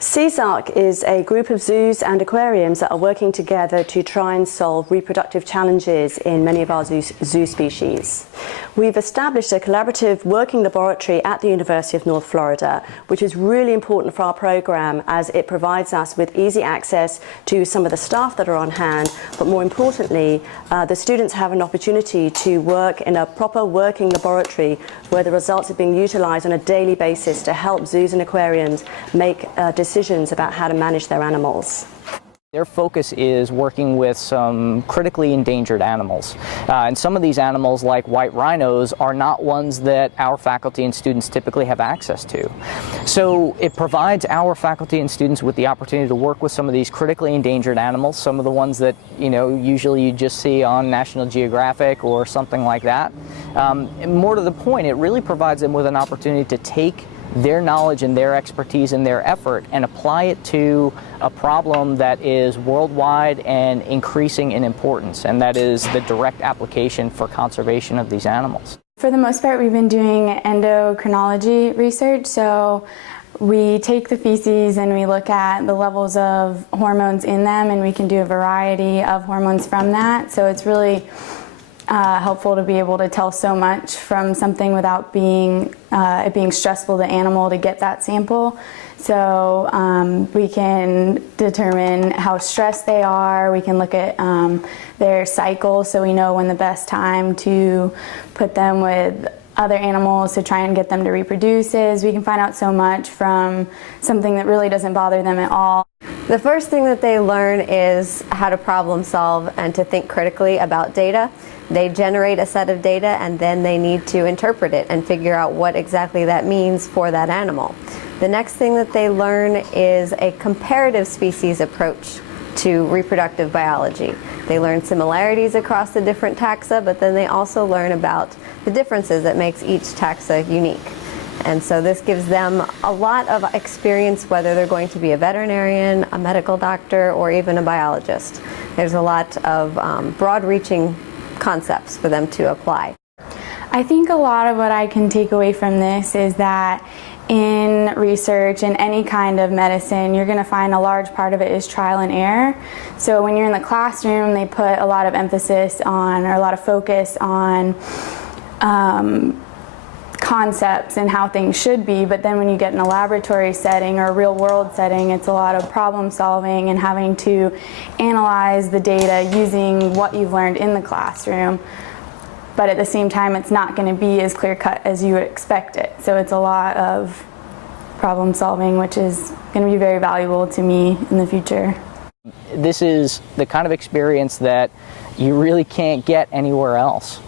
SEZARC is a group of zoos and aquariums that are working together to try and solve reproductive challenges in many of our zoo species. We've established a collaborative working laboratory at the University of North Florida, which is really important for our program as it provides us with easy access to some of the staff that are on hand, but more importantly, the students have an opportunity to work in a proper working laboratory where the results are being utilized on a daily basis to help zoos and aquariums make decisions about how to manage their animals. Their focus is working with some critically endangered animals. And some of these animals, like white rhinos, are not ones that our faculty and students typically have access to. So it provides our faculty and students with the opportunity to work with some of these critically endangered animals, some of the ones that, usually you just see on National Geographic or something like that. And more to the point, it really provides them with an opportunity to take their knowledge and their expertise and their effort and apply it to a problem that is worldwide and increasing in importance, and that is the direct application for conservation of these animals. For the most part, we've been doing endocrinology research, so we take the feces and we look at the levels of hormones in them, and we can do a variety of hormones from that. So it's really helpful to be able to tell so much from something without it being stressful to the animal to get that sample. So we can determine how stressed they are. We can look at their cycle, so we know when the best time to put them with other animals to try and get them to reproduce is. We can find out so much from something that really doesn't bother them at all. The first thing that they learn is how to problem solve and to think critically about data. They generate a set of data and then they need to interpret it and figure out what exactly that means for that animal. The next thing that they learn is a comparative species approach to reproductive biology. They learn similarities across the different taxa, but then they also learn about the differences that makes each taxa unique. And so this gives them a lot of experience, whether they're going to be a veterinarian, a medical doctor, or even a biologist. There's a lot of broad-reaching concepts for them to apply. I think a lot of what I can take away from this is that in research and any kind of medicine, you're going to find a large part of it is trial and error. So when you're in the classroom, they put a lot of emphasis on, or a lot of focus on, concepts and how things should be, but then when you get in a laboratory setting or a real world setting, it's a lot of problem solving and having to analyze the data using what you've learned in the classroom. But at the same time, it's not going to be as clear cut as you would expect it. So it's a lot of problem solving, which is going to be very valuable to me in the future. This is the kind of experience that you really can't get anywhere else.